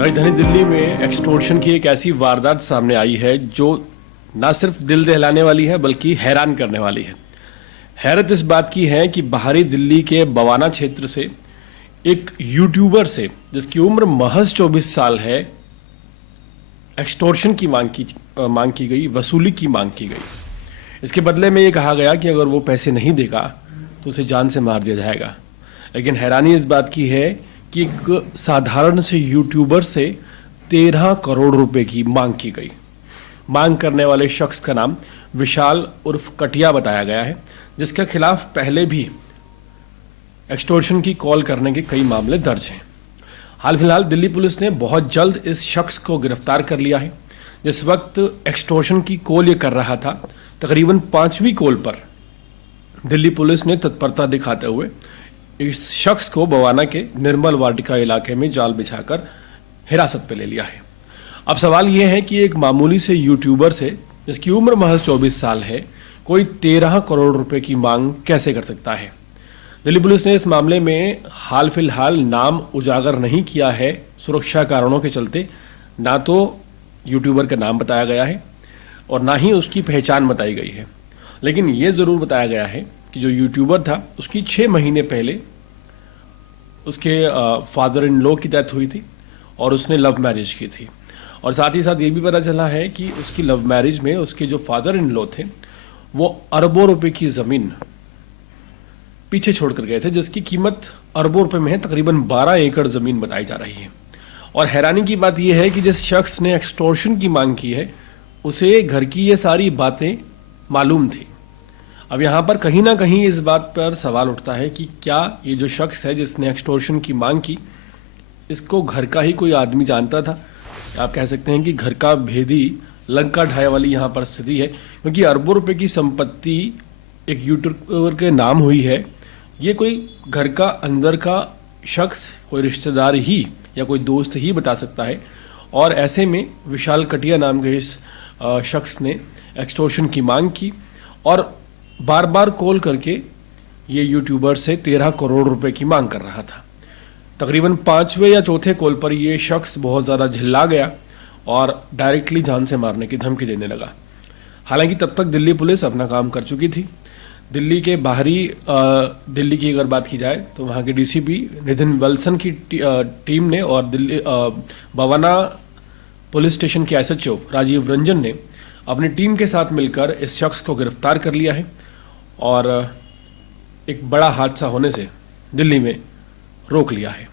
राजधानी दिल्ली में एक्सटॉर्शन की एक ऐसी वारदात सामने आई है जो ना सिर्फ दिल दहलाने वाली है बल्कि हैरान करने वाली है। हैरत इस बात की है कि बाहरी दिल्ली के बवाना क्षेत्र से एक यूट्यूबर से जिसकी उम्र महज 24 साल है, एक्सटॉर्शन की मांग की गई, वसूली की मांग की गई। इसके बदले में ये कहा गया कि अगर वो पैसे नहीं देगा तो उसे जान से मार दिया जाएगा। लेकिन हैरानी इस बात की है कि एक साधारण से यूट्यूबर से 13 करोड़ रुपए की मांग की गई। मांग करने वाले शख्स का नाम विशाल उर्फ कटिया बताया गया है, जिसके खिलाफ पहले भी एक्सटॉर्शन की कॉल करने के कई मामले दर्ज हैं। हाल फिलहाल दिल्ली पुलिस ने बहुत जल्द इस शख्स को गिरफ्तार कर लिया है। जिस वक्त एक्सटॉर्शन की कॉल ये कर रहा था, तकरीबन 5वीं कॉल पर दिल्ली पुलिस ने तत्परता दिखाते हुए इस शख्स को बवाना के निर्मल वाटिका इलाके में जाल बिछाकर हिरासत पे ले लिया है। अब सवाल यह है कि एक मामूली से यूट्यूबर से जिसकी उम्र महज 24 साल है, कोई 13 करोड़ रुपए की मांग कैसे कर सकता है। दिल्ली पुलिस ने इस मामले में हाल फिलहाल नाम उजागर नहीं किया है, सुरक्षा कारणों के चलते। ना तो यूट्यूबर का नाम बताया गया है और ना ही उसकी पहचान बताई गई है। लेकिन ये ज़रूर बताया गया है कि जो यूट्यूबर था उसकी 6 महीने पहले उसके फादर इन लॉ की डेथ हुई थी और उसने लव मैरिज की थी। और साथ ही साथ ये भी पता चला है कि उसकी लव मैरिज में उसके जो फादर इन लॉ थे वो अरबों रुपए की ज़मीन पीछे छोड़ कर गए थे, जिसकी कीमत अरबों रुपए में है। तकरीबन 12 एकड़ ज़मीन बताई जा रही है। और हैरानी की बात यह है कि जिस शख्स ने एक्सटॉर्शन की मांग की है उसे घर की ये सारी बातें मालूम थी। अब यहाँ पर कहीं ना कहीं इस बात पर सवाल उठता है कि क्या ये जो शख्स है जिसने एक्सटॉर्शन की मांग की, इसको घर का ही कोई आदमी जानता था। आप कह सकते हैं कि घर का भेदी लंका ढाए वाली यहाँ पर स्थिति है, क्योंकि अरबों रुपए की संपत्ति एक यूट्यूबर के नाम हुई है। ये कोई घर का अंदर का शख्स, कोई रिश्तेदार ही या कोई दोस्त ही बता सकता है। और ऐसे में विशाल कटिया नाम के इस शख्स ने एक्सटॉर्शन की मांग की और बार बार कॉल करके ये यूट्यूबर से 13 करोड़ रुपए की मांग कर रहा था। तकरीबन 5वें या चौथे कॉल पर ये शख्स बहुत ज़्यादा झिल्ला गया और डायरेक्टली जान से मारने की धमकी देने लगा। हालांकि तब तक दिल्ली पुलिस अपना काम कर चुकी थी। दिल्ली के बाहरी दिल्ली की अगर बात की जाए तो वहाँ के डीसीपी नितिन वल्सन की टीम ने और दिल्ली बवाना पुलिस स्टेशन के एसएचओ राजीव रंजन ने अपनी टीम के साथ मिलकर इस शख्स को गिरफ्तार कर लिया है और एक बड़ा हादसा होने से दिल्ली में रोक लिया है।